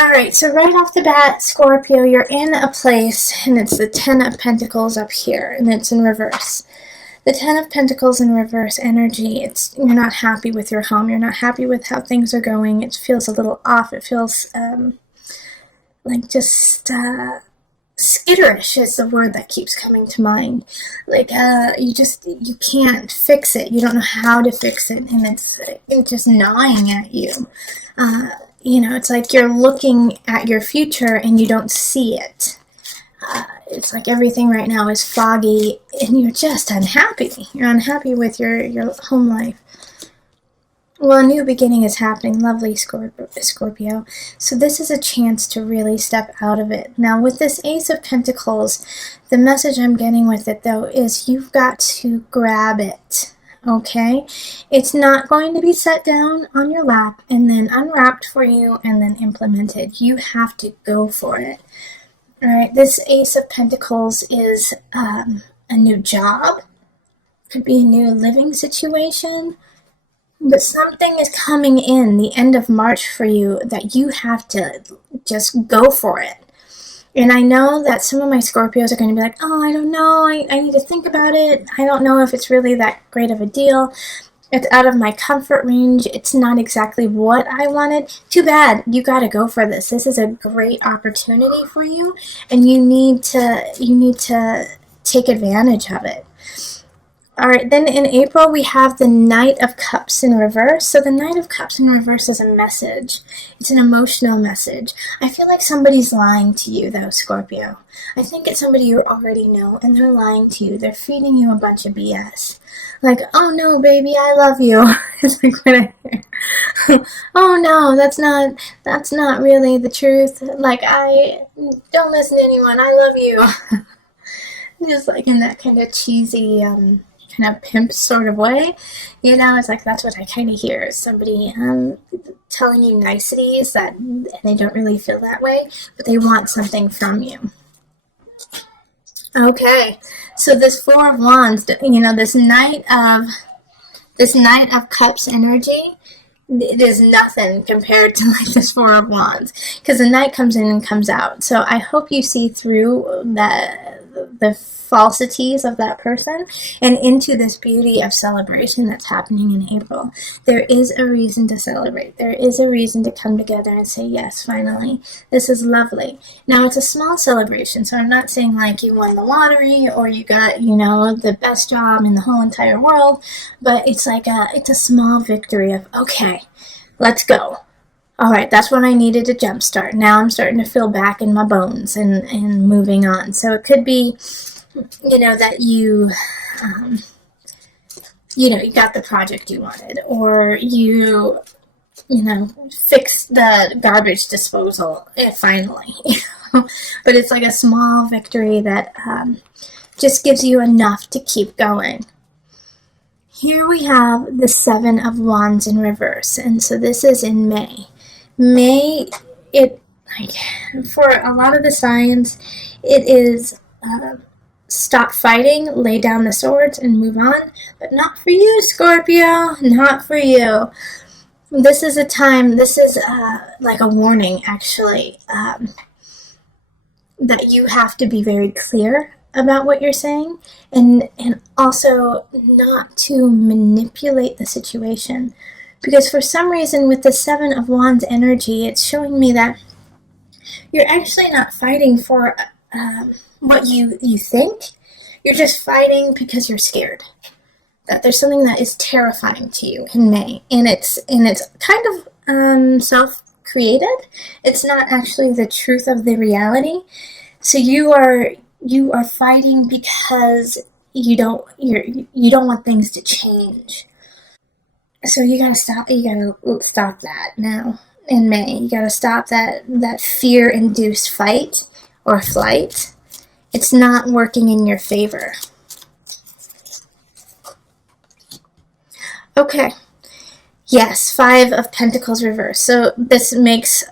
All right, so right off the bat, Scorpio, you're in a place, and it's the Ten of Pentacles up here, and it's in reverse. The Ten of Pentacles in reverse energy, you're not happy with your home. You're not happy with how things are going. It feels a little off. It feels like just skitterish is the word that keeps coming to mind. Like you can't fix it. You don't know how to fix it, and it's just gnawing at you. It's like you're looking at your future and you don't see it. It's like everything right now is foggy and you're just unhappy. You're unhappy with your home life. Well, a new beginning is happening. Lovely, Scorpio. So this is a chance to really step out of it. Now, with this Ace of Pentacles, the message I'm getting with it, though, is you've got to grab it. Okay? It's not going to be set down on your lap and then unwrapped for you and then implemented. You have to go for it. All right? This Ace of Pentacles is a new job. Could be a new living situation. But something is coming in the end of March for you that you have to just go for it. And I know that some of my Scorpios are going to be like, oh, I don't know. I need to think about it. I don't know if it's really that great of a deal. It's out of my comfort range. It's not exactly what I wanted. Too bad. You got to go for this. This is a great opportunity for you. And you need to take advantage of it. All right, then in April, we have the Knight of Cups in reverse. So the Knight of Cups in reverse is a message. It's an emotional message. I feel like somebody's lying to you, though, Scorpio. I think it's somebody you already know, and they're lying to you. They're feeding you a bunch of BS. Like, oh, no, baby, I love you. It's like what I hear. Oh, no, that's not really the truth. Like, I don't listen to anyone. I love you. Just like in that kind of cheesy kind of pimp sort of way, it's like that's what I kind of hear, is somebody telling you niceties that they don't really feel that way, but they want something from you. Okay, so this Four of Wands, this Knight of Cups energy, it is nothing compared to like this Four of Wands, because the Knight comes in and comes out. So I hope you see through the falsities of that person and into this beauty of celebration that's happening in April. There is a reason to celebrate. There is a reason to come together and say, yes, finally, this is lovely. Now, it's a small celebration, so I'm not saying like you won the lottery or you got, the best job in the whole entire world, but it's like it's a small victory of, okay, let's go. All right, that's what I needed to jumpstart. Now I'm starting to feel back in my bones and moving on. So it could be, that you got the project you wanted, or you fixed the garbage disposal finally. But it's like a small victory that just gives you enough to keep going. Here we have the Seven of Wands in reverse, and so this is in May. May, for a lot of the signs, it is stop fighting, lay down the swords, and move on. But not for you, Scorpio. Not for you. This is a time, this is like a warning, actually, that you have to be very clear about what you're saying, and also not to manipulate the situation. Because for some reason, with the Seven of Wands energy, it's showing me that you're actually not fighting for what you think. You're just fighting because you're scared that there's something that is terrifying to you in May, and it's kind of self-created. It's not actually the truth of the reality. So you are fighting because you don't want things to change. So you gotta stop that now in May. You gotta stop that fear-induced fight or flight. It's not working in your favor. Okay. Yes, Five of Pentacles reverse. So this makes,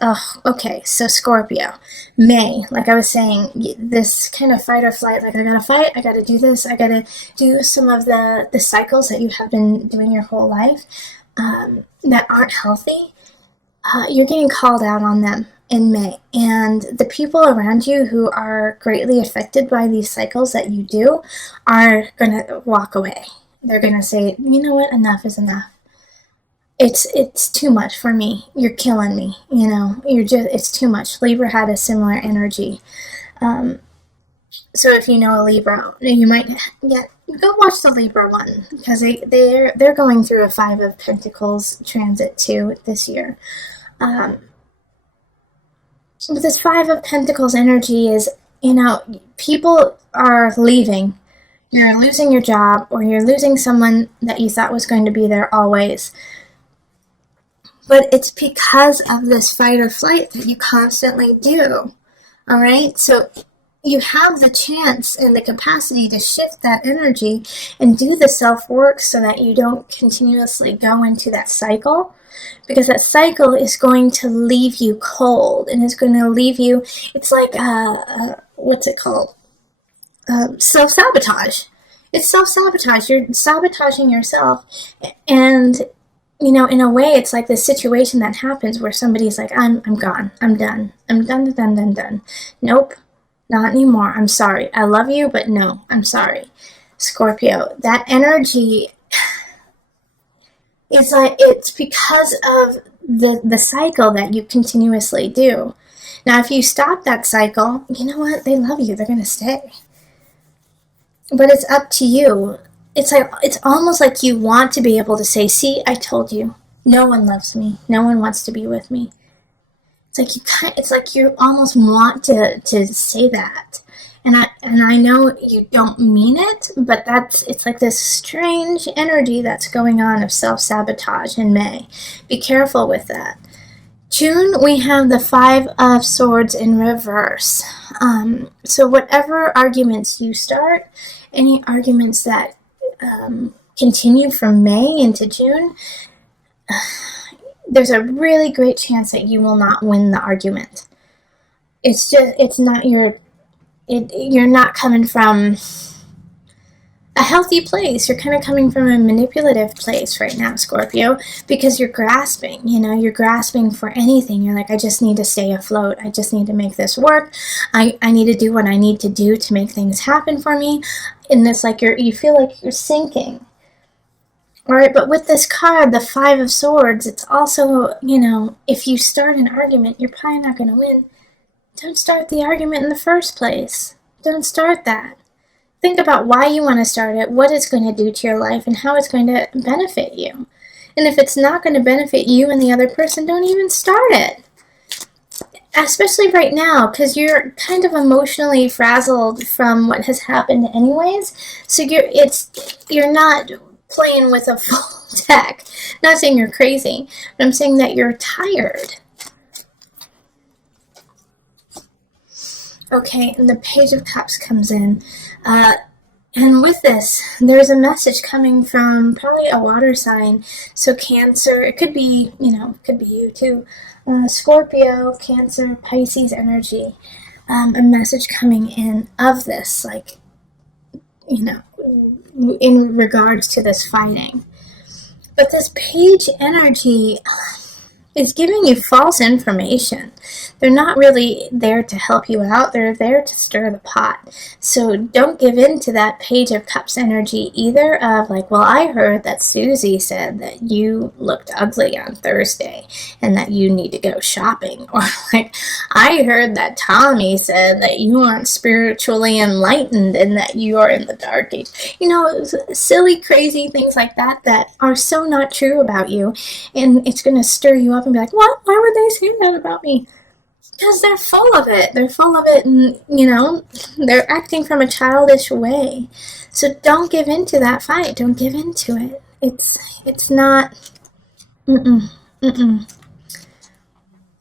okay, so Scorpio, May, like I was saying, this kind of fight or flight, like I gotta fight, I gotta do this, I gotta do some of the cycles that you have been doing your whole life that aren't healthy. You're getting called out on them. in May. And the people around you who are greatly affected by these cycles that you do are going to walk away. They're going to say, you know what, enough is enough. It's too much for me. You're killing me. It's too much. Libra had a similar energy. So if you know a Libra, you might go watch the Libra one, because they're going through a 5 of Pentacles transit too this year. But this 5 of Pentacles energy is, people are leaving. You're losing your job, or you're losing someone that you thought was going to be there always. But it's because of this fight or flight that you constantly do. All right? So you have the chance and the capacity to shift that energy and do the self-work so that you don't continuously go into that cycle. Because that cycle is going to leave you cold, and it's going to leave you, it's like, what's it called? Self-sabotage. It's self-sabotage. You're sabotaging yourself. And, in a way, it's like this situation that happens where somebody's like, I'm gone. I'm done. I'm done. Nope. Not anymore. I'm sorry. I love you, but no, I'm sorry. Scorpio, that energy is like, it's because of the cycle that you continuously do. Now, if you stop that cycle, you know what? They love you. They're going to stay. But it's up to you. It's almost like you want to be able to say, see, I told you. No one loves me. No one wants to be with me. It's like you almost want to say that. And I know you don't mean it, but it's like this strange energy that's going on of self-sabotage in May. Be careful with that. June, we have the 5 of Swords in reverse. So whatever arguments you start, any arguments that continue from May into June, there's a really great chance that you will not win the argument. You're not coming from a healthy place. You're kind of coming from a manipulative place right now, Scorpio, because you're grasping, you're grasping for anything. You're like, I just need to stay afloat. I just need to make this work. I need to do what I need to do to make things happen for me. And it's like you feel like you're sinking. All right, but with this card, the 5 of Swords, it's also, if you start an argument, you're probably not going to win. Don't start the argument in the first place. Don't start that. Think about why you want to start it, what it's going to do to your life, and how it's going to benefit you. And if it's not going to benefit you and the other person, don't even start it. Especially right now, because you're kind of emotionally frazzled from what has happened anyways. So you're not playing with a full deck. Not saying you're crazy, but I'm saying that you're tired. Okay, and the Page of Cups comes in. And with this, there's a message coming from probably a water sign. So Cancer, it could be, could be you too. Scorpio, Cancer, Pisces energy. A message coming in of this, like, in regards to this fighting. But this Page energy is giving you false information. They're not really there to help you out. They're there to stir the pot. So don't give in to that Page of Cups energy either of like, well, I heard that Susie said that you looked ugly on Thursday and that you need to go shopping. Or like, I heard that Tommy said that you aren't spiritually enlightened and that you are in the dark age. Silly, crazy things like that are so not true about you. And it's going to stir you up and be like, what? Why would they say that about me? Because they're full of it. They're full of it, and, they're acting from a childish way. So don't give in to that fight. Don't give in to it. It's not,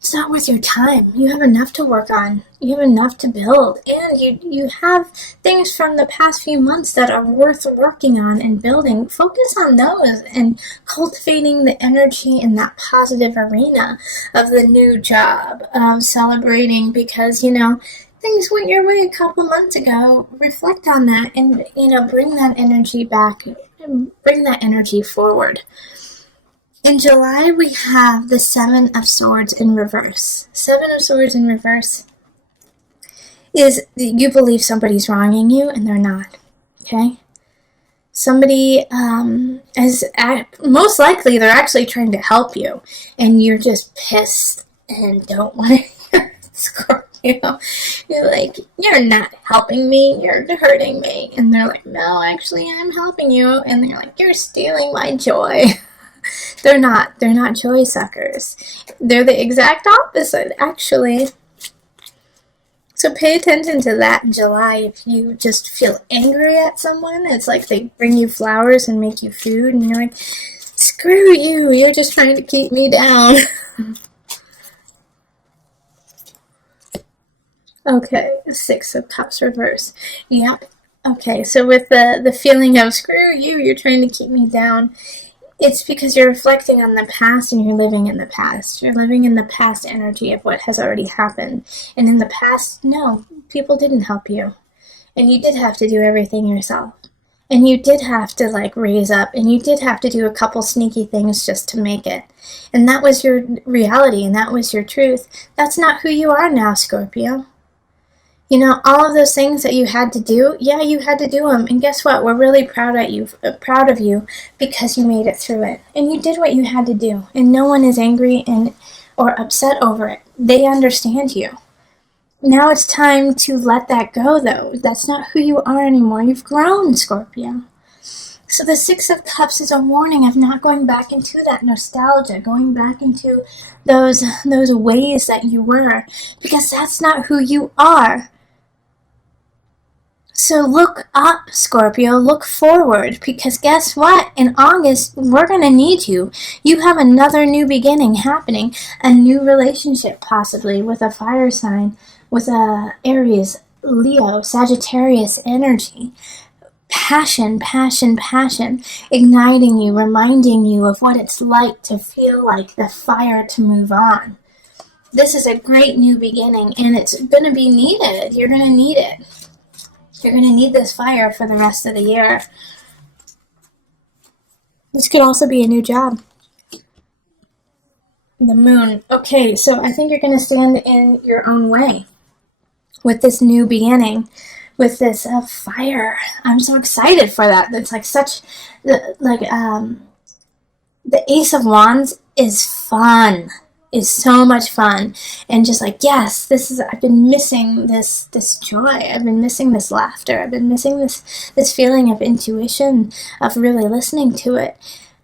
it's not worth your time. You have enough to work on. You have enough to build. And you have things from the past few months that are worth working on and building. Focus on those and cultivating the energy in that positive arena of the new job, of celebrating because, things went your way a couple months ago. Reflect on that and, bring that energy back, bring that energy forward. In July, we have the Seven of Swords in reverse. Seven of Swords in reverse is you believe somebody's wronging you and they're not, okay? Somebody most likely they're actually trying to help you, and you're just pissed and don't want to hear it, Scorpio. You're like, you're not helping me, you're hurting me. And they're like, no, actually I'm helping you. And they're like, you're stealing my joy. They're not joy suckers. They're the exact opposite, actually. So pay attention to that in July. If you just feel angry at someone, it's like they bring you flowers and make you food, and you're like, screw you, you're just trying to keep me down. Okay, Six of Cups reverse. Yep. Okay, so with the feeling of screw you, you're trying to keep me down, it's because you're reflecting on the past and you're living in the past. You're living in the past energy of what has already happened. And in the past, no, people didn't help you. And you did have to do everything yourself. And you did have to raise up, and you did have to do a couple sneaky things just to make it. And that was your reality, and that was your truth. That's not who you are now, Scorpio. You know, all of those things that you had to do, yeah, you had to do them. And guess what? We're really proud of you because you made it through it. And you did what you had to do. And no one is angry or upset over it. They understand you. Now it's time to let that go, though. That's not who you are anymore. You've grown, Scorpio. So the Six of Cups is a warning of not going back into that nostalgia, going back into those ways that you were, because that's not who you are. So look up, Scorpio, look forward, because guess what? In August, we're going to need you. You have another new beginning happening, a new relationship possibly with a fire sign, with a Aries, Leo, Sagittarius energy. Passion, passion, passion, igniting you, reminding you of what it's like to feel like the fire to move on. This is a great new beginning, and it's going to be needed. You're going to need it. You're going to need this fire for the rest of the year. This could also be a new job. The moon. Okay, so I think you're going to stand in your own way with this new beginning, with this fire. I'm so excited for that. It's the Ace of Wands is fun. Is so much fun, and just yes, I've been missing this joy. I've been missing this laughter. I've been missing this feeling of intuition, of really listening to it.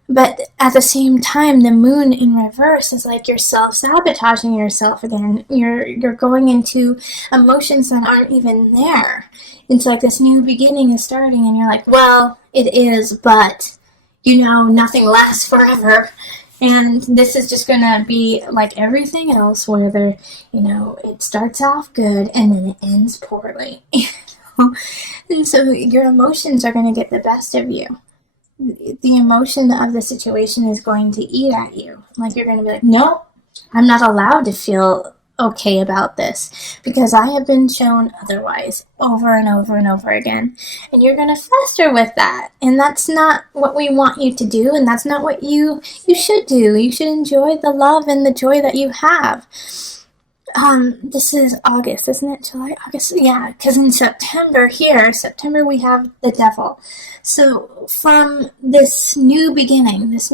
But at the same time, the moon in reverse is like you're self-sabotaging yourself again. You're going into emotions that aren't even there. It's like this new beginning is starting, and you're like, well, it is, but nothing lasts forever. And this is just going to be like everything else, where it starts off good and then it ends poorly. And so your emotions are going to get the best of you. The emotion of the situation is going to eat at you. You're going to be like, nope, I'm not allowed to feel okay about this because I have been shown otherwise over and over and over again. And you're going to fester with that. And that's not what we want you to do. And that's not what you should do. You should enjoy the love and the joy that you have. This is August, isn't it? July, August? Yeah, because in September we have the devil. So from this new beginning, this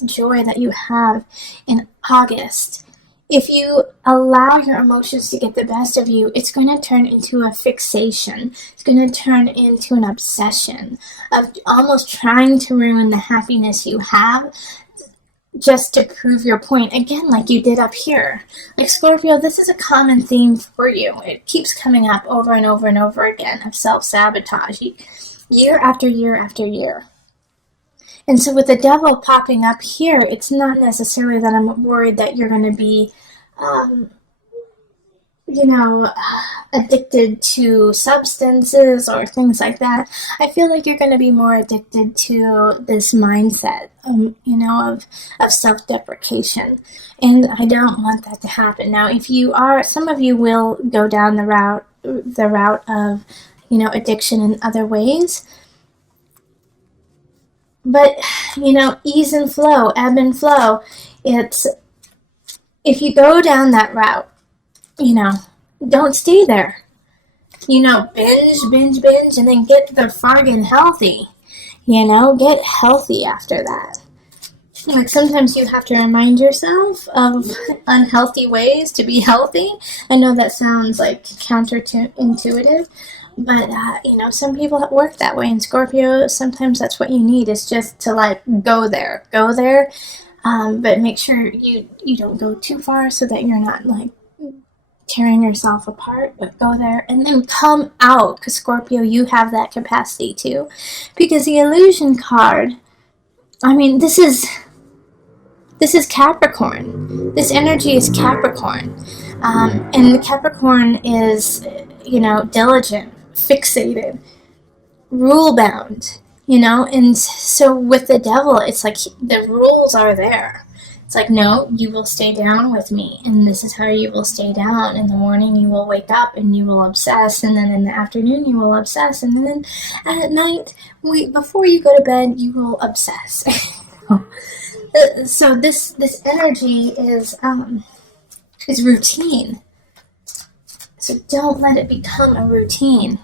joy that you have in August, if you allow your emotions to get the best of you, it's going to turn into a fixation. It's going to turn into an obsession of almost trying to ruin the happiness you have just to prove your point, again, like you did up here. Scorpio, this is a common theme for you. It keeps coming up over and over and over again of self-sabotage, year after year after year. And so with the devil popping up here, it's not necessarily that I'm worried that you're going to be, addicted to substances or things like that. I feel like you're going to be more addicted to this mindset, of self-deprecation. And I don't want that to happen. Now, if you are, some of you will go down the route of, addiction in other ways. But, ease and flow, ebb and flow. It's, if you go down that route, don't stay there. Binge, and then get the fargan healthy. Get healthy after that. Like, sometimes you have to remind yourself of unhealthy ways to be healthy. I know that sounds like counterintuitive, but some people work that way. In Scorpio, sometimes that's what you need, is just to like go there, but make sure you don't go too far so that you're not like tearing yourself apart. But go there and then come out, because Scorpio, you have that capacity too. Because the illusion card, I mean, this is Capricorn. This energy is Capricorn. And the Capricorn is, diligent, fixated, rule bound, and so with the devil, it's like the rules are there. It's like, no, you will stay down with me, and this is how you will stay down. In the morning, you will wake up and you will obsess, and then in the afternoon, you will obsess, and then at night, before you go to bed, you will obsess. So this energy is routine. So don't let it become a routine.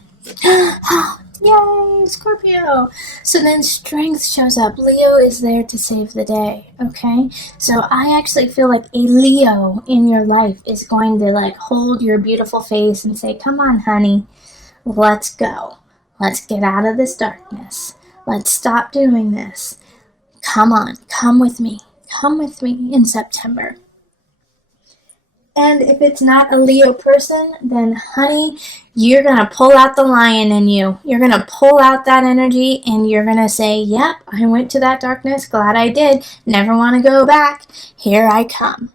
Yay, Scorpio! So then strength shows up. Leo is there to save the day, okay? So I actually feel like a Leo in your life is going to like hold your beautiful face and say, come on, honey, let's go. Let's get out of this darkness. Let's stop doing this. Come on, come with me. Come with me in September. And if it's not a Leo person, then honey, you're going to pull out the lion in you. You're going to pull out that energy and you're going to say, yep, I went to that darkness. Glad I did. Never want to go back. Here I come.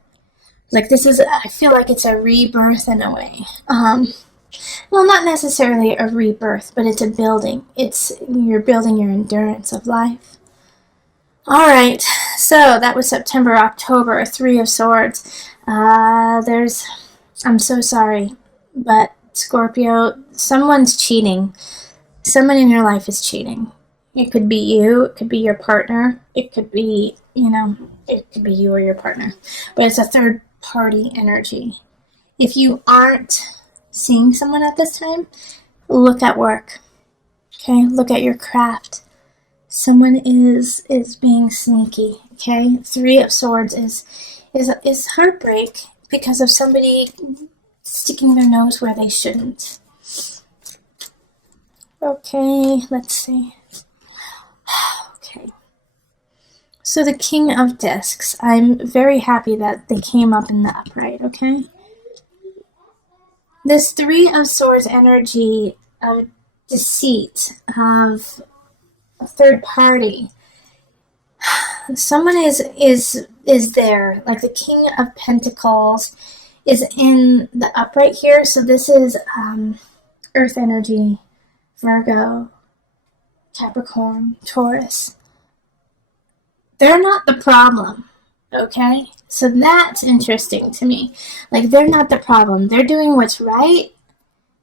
Like I feel like it's a rebirth in a way. Well, not necessarily a rebirth, but it's a building. You're building your endurance of life. All right, so that was September, October, Three of Swords. I'm so sorry, but Scorpio, someone's cheating. Someone in your life is cheating. It could be you, it could be your partner, it could be, it could be you or your partner. But it's a third party energy. If you aren't seeing someone at this time, look at work. Okay, look at your craft. Someone is being sneaky, okay? Three of Swords is heartbreak because of somebody sticking their nose where they shouldn't. Okay, let's see. Okay. So the King of Discs. I'm very happy that they came up in the upright, okay? This Three of Swords energy of deceit, of a third party. Someone is there, like the King of Pentacles is in the upright here. So this is Earth energy, Virgo, Capricorn, Taurus. They're not the problem, okay? So that's interesting to me. Like, they're not the problem. They're doing what's right,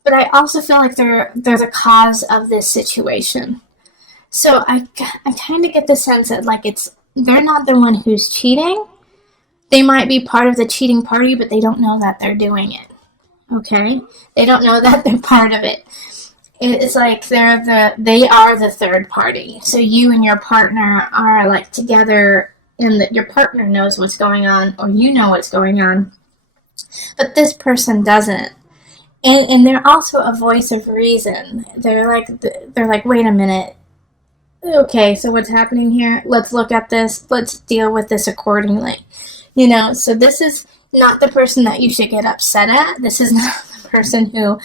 but I also feel like they're the cause of this situation. So I kind of get the sense that like they're not the one who's cheating. They might be part of the cheating party, but they don't know that they're doing it. Okay? They don't know that they're part of it. It's like they are the third party. So you and your partner are like together, and that your partner knows what's going on, or you know what's going on, but this person doesn't. And they're also a voice of reason. They're like, wait a minute. Okay, so what's happening here? Let's look at this. Let's deal with this accordingly. So this is not the person that you should get upset at. This is not the person who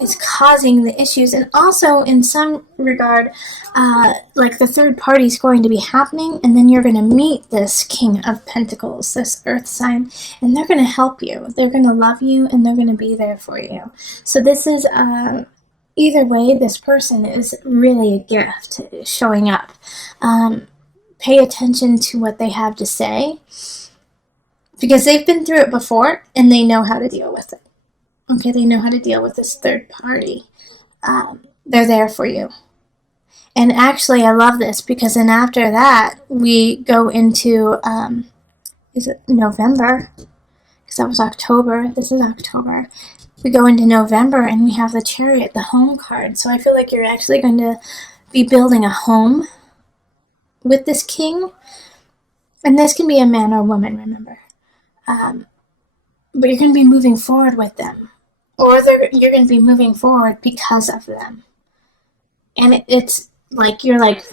is causing the issues. And also, in some regard, like the third party is going to be happening, and then you're going to meet this King of Pentacles, this Earth sign, and they're going to help you. They're going to love you, and they're going to be there for you. So this is... either way, this person is really a gift showing up. Pay attention to what they have to say, because they've been through it before and they know how to deal with it. Okay, they know how to deal with this third party. They're there for you. And actually, I love this because then after that, we go into, is it November? Because that was October. This is October. We go into November and we have the Chariot, the home card. So I feel like you're actually going to be building a home with this king. And this can be a man or woman, remember. But you're going to be moving forward with them. Or you're going to be moving forward because of them. And it's like you're like,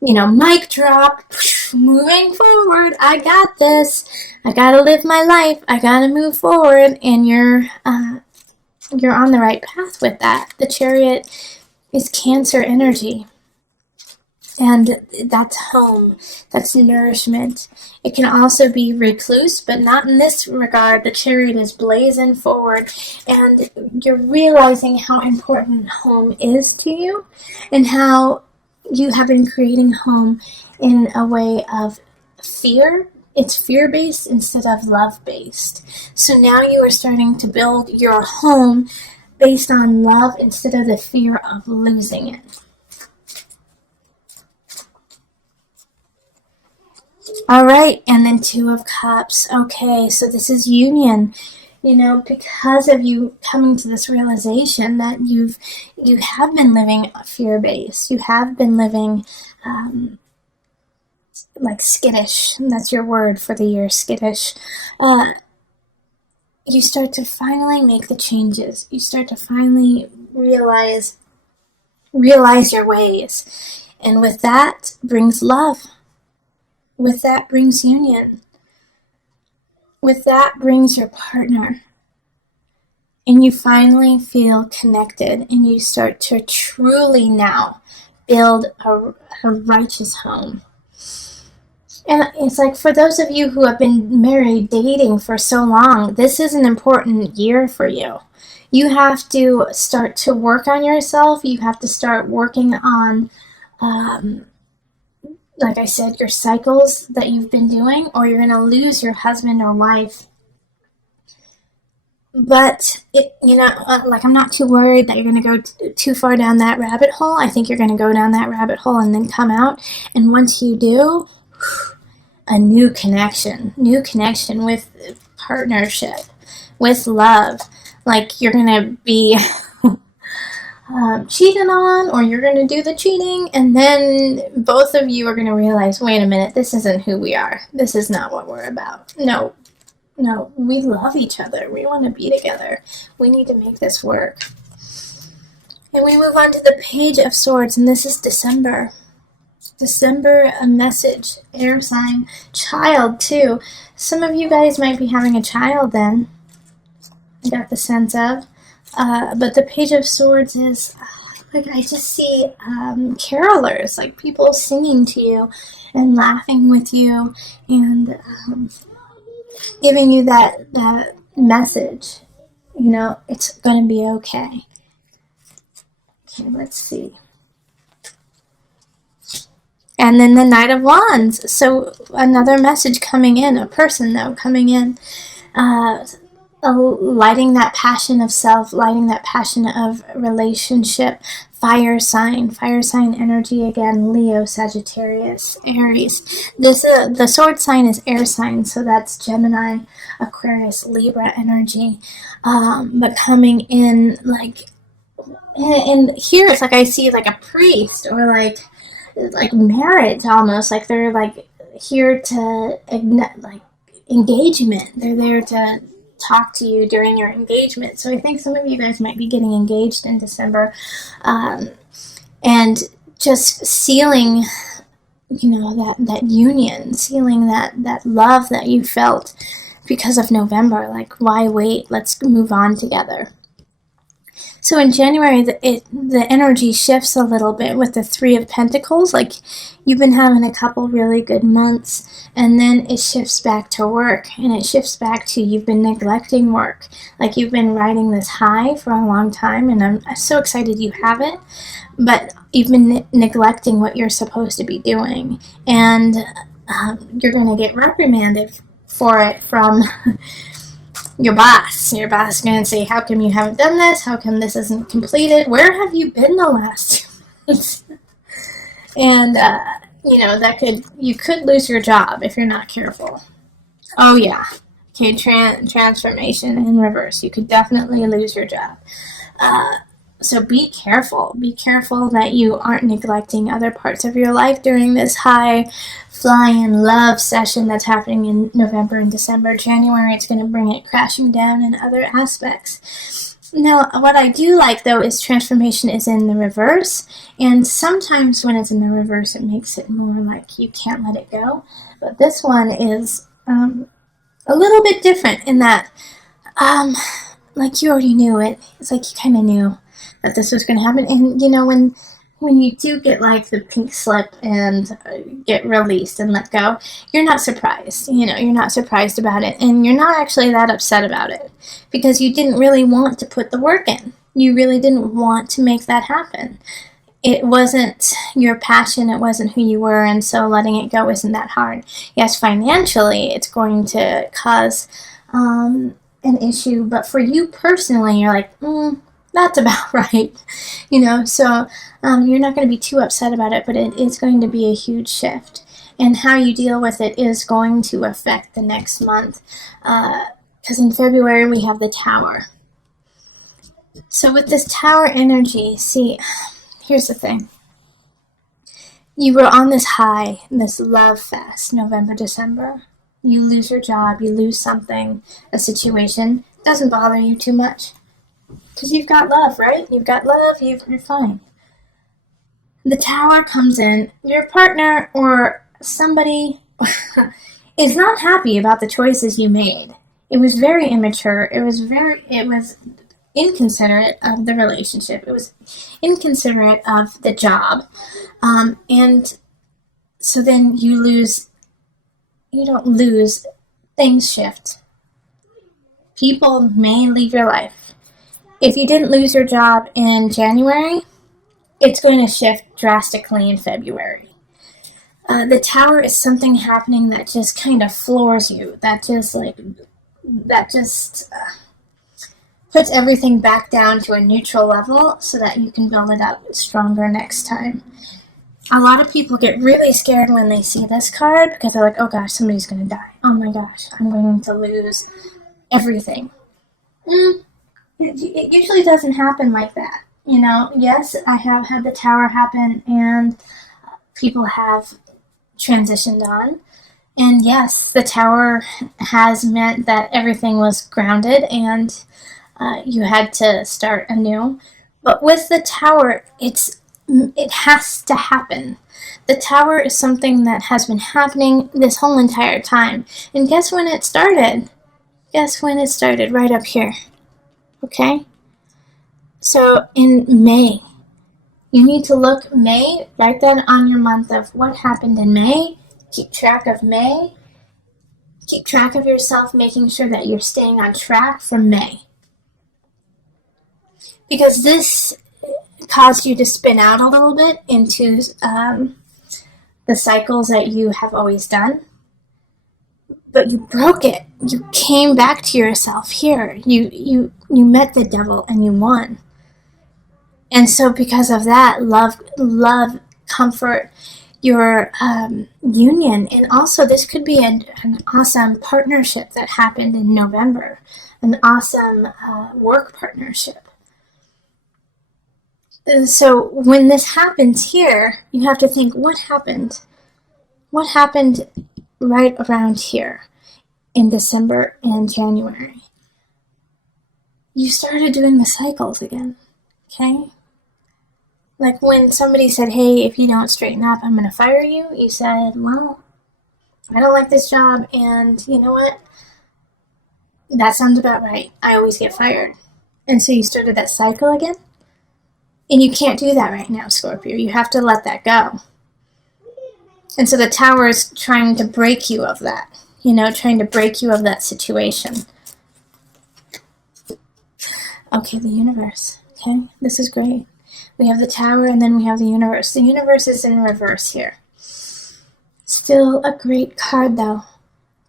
mic drop, moving forward. I got this. I gotta live my life. I gotta move forward. And you're on the right path with that. The Chariot is Cancer energy. And that's home. That's nourishment. It can also be recluse, but not in this regard. The Chariot is blazing forward, and you're realizing how important home is to you, and how you have been creating home in a way of fear. It's fear-based instead of love-based. So now you are starting to build your home based on love instead of the fear of losing it. All right, and then Two of Cups. Okay, so this is union. Because of you coming to this realization that you have been living fear-based. You have been living like skittish. That's your word for the year, skittish. You start to finally make the changes. You start to finally realize your ways. And with that brings love. With that brings union. With that brings your partner. And you finally feel connected, and you start to truly now build a righteous home. And it's like, for those of you who have been married, dating for so long, this is an important year for you. You have to start to work on yourself. You have to start working on like I said, your cycles that you've been doing, or you're going to lose your husband or wife. But, I'm not too worried that you're going to go too far down that rabbit hole. I think you're going to go down that rabbit hole and then come out. And once you do, a new connection with partnership, with love. Like you're going to be cheated on, or you're going to do the cheating, and then both of you are going to realize, wait a minute, this isn't who we are. This is not what we're about. No, we love each other. We want to be together. We need to make this work. And we move on to the Page of Swords, and this is December. December, a message, air sign, child too. Some of you guys might be having a child then. I got the sense of. But the Page of Swords is, I just see carolers, like people singing to you and laughing with you and giving you that message. It's going to be okay. Okay, let's see. And then the Knight of Wands. So another message coming in, a person though coming in. Lighting that passion of self, lighting that passion of relationship. Fire sign energy again. Leo, Sagittarius, Aries. The sword sign is air sign, so that's Gemini, Aquarius, Libra energy. But coming in and here it's like I see like a priest, or like marriage almost, like they're like here to ignite, engagement. They're there to talk to you during your engagement. So I think some of you guys might be getting engaged in December, and just sealing, that union, sealing that love that you felt because of November. Like, why wait? Let's move on together. So in January, the energy shifts a little bit with the Three of Pentacles. Like, you've been having a couple really good months, and then it shifts back to work, and it shifts back to you've been neglecting work. Like, you've been riding this high for a long time, and I'm so excited you have it, but you've been neglecting what you're supposed to be doing, and you're going to get reprimanded for it from your boss. Your boss is going to say, how come you haven't done this? How come this isn't completed? Where have you been the last 2 months? And, you could lose your job if you're not careful. Oh, yeah. Okay, transformation in reverse. You could definitely lose your job. So be careful. Be careful that you aren't neglecting other parts of your life during this high flying love session that's happening in November and December. January, it's going to bring it crashing down in other aspects. Now, what I do like, though, is transformation is in the reverse. And sometimes when it's in the reverse, it makes it more like you can't let it go. But this one is a little bit different in that, like you already knew it. It's like you kind of knew that this was going to happen. And, when you do get like the pink slip and get released and let go, you're not surprised. You're not surprised about it. And you're not actually that upset about it because you didn't really want to put the work in. You really didn't want to make that happen. It wasn't your passion, it wasn't who you were, and so letting it go isn't that hard. Yes, financially, it's going to cause an issue, but for you personally, you're like, that's about right, so you're not going to be too upset about it, but it is going to be a huge shift, and how you deal with it is going to affect the next month, because in February we have the Tower. So with this Tower energy, see, here's the thing. You were on this high, this love fest, November, December. You lose your job, you lose something, a situation. It doesn't bother you too much. Because you've got love, right? You've got love, you're fine. The Tower comes in, your partner or somebody is not happy about the choices you made. It was very immature. It was inconsiderate of the relationship. It was inconsiderate of the job. And so then you don't lose, things shift. People may leave your life. If you didn't lose your job in January, it's going to shift drastically in February. The Tower is something happening that just kind of floors you. That just puts everything back down to a neutral level so that you can build it up stronger next time. A lot of people get really scared when they see this card because they're like, oh gosh, somebody's going to die. Oh my gosh, I'm going to lose everything. It usually doesn't happen like that. Yes, I have had the Tower happen and people have transitioned on. And yes, the Tower has meant that everything was grounded and you had to start anew. But with the Tower, it has to happen. The Tower is something that has been happening this whole entire time. And guess when it started? Guess when it started? Right up here. Okay? So in May, you need to look May, write that on your month of what happened in May. Keep track of May. Keep track of yourself, making sure that you're staying on track for May. Because this caused you to spin out a little bit into the cycles that you have always done. But you broke it. You came back to yourself here. You met the devil and you won. And so because of that, love, comfort, your union, and also this could be an awesome partnership that happened in November, an awesome work partnership. So when this happens here, you have to think, what happened? What happened right around here in December and January? You started doing the cycles again, okay? Like when somebody said, hey, if you don't straighten up, I'm going to fire you. You said, well, I don't like this job, and you know what? That sounds about right. I always get fired. And so you started that cycle again? And you can't do that right now, Scorpio. You have to let that go. And so the Tower is trying to break you of that, trying to break you of that situation. Okay, the universe. Okay, this is great. We have the Tower and then we have the universe. The universe is in reverse here. Still a great card though.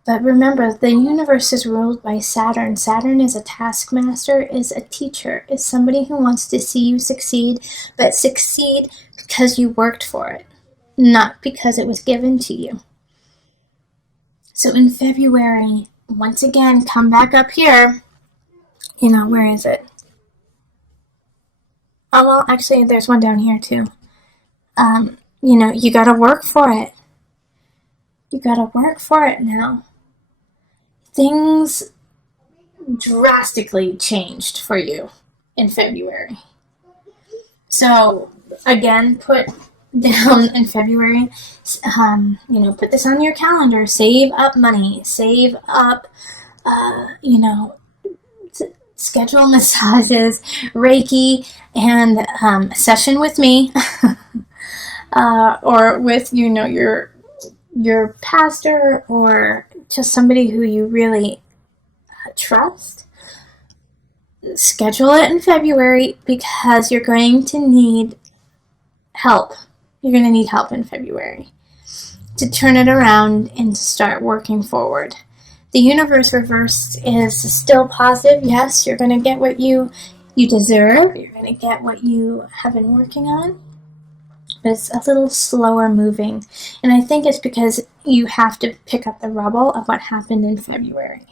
But remember, the universe is ruled by Saturn. Saturn is a taskmaster, is a teacher, is somebody who wants to see you succeed, but succeed because you worked for it. not because it was given to you. So in February, once again, come back up here. Where is it? Oh, well, actually, there's one down here, too. You gotta work for it. You gotta work for it now. Things drastically changed for you in February. So, again, put down in February, put this on your calendar. Save up money. Save up, schedule massages, Reiki, and a session with me, or with your pastor, or just somebody who you really trust. Schedule it in February because you're going to need help. You're going to need help in February to turn it around and to start working forward. The universe reversed is still positive. Yes, you're going to get what you deserve. You're going to get what you have been working on. But it's a little slower moving. And I think it's because you have to pick up the rubble of what happened in February.